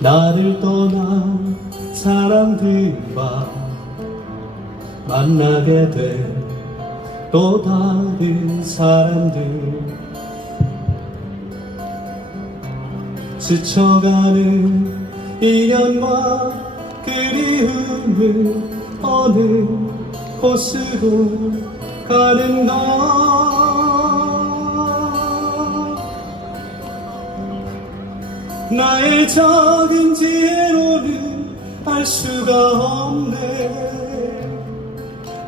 나를 떠난 사람들과 만나게 된 또 다른 사람들. 스쳐가는 인연과 그리움을 어느 곳으로 가는가 나의 작은 지혜로는 알 수가 없네.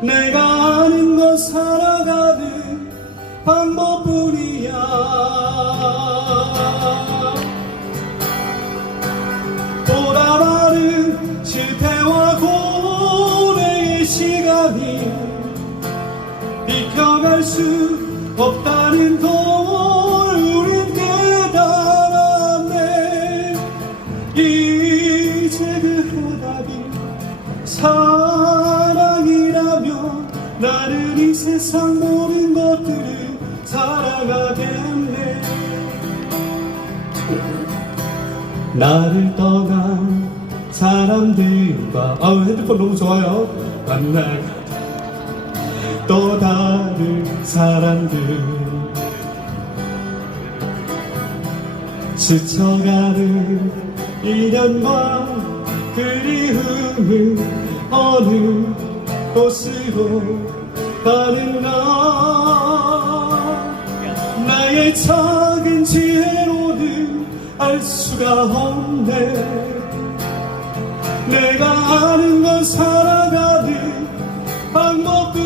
내가 아는 건 살아가는 방법뿐이야. 돌아가는 실패와 고뇌의 시간이 비켜갈 수 없다는 걸 그 해답이 사랑이라면 나는 이 세상 모든 것들을 사랑하겠네. 나를 떠난 사람들과 아 핸드폰 너무 좋아요. 만나 또 다른 사람들. 스쳐가는 인연과 그리움을 어느 곳으로 가는가 나의 작은 지혜로는 알 수가 없네. 내가 아는 건 살아가는 방법뿐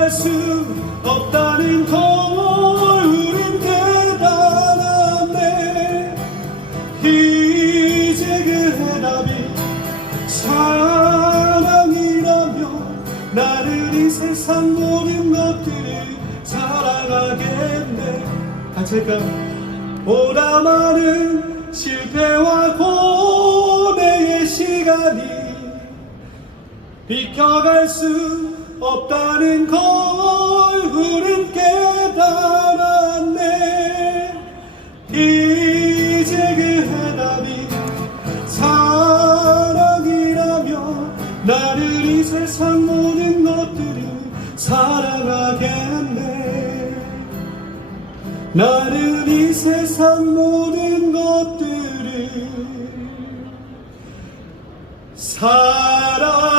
비켜갈 수 없다는 걸 우린 깨달았네 이제 그 해답이 사랑이라면 나를 이 세상 모든 것들을 사랑하겠네 같이 할까요? 보다 많은 실패와 고뇌의 시간이 비켜갈 수 없다는 걸 우린 깨달았네. 이제 그 해답이 사랑이라면 나를 이 세상 모든 것들을 사랑하겠네. 나는 이 세상 모든 것들을 사랑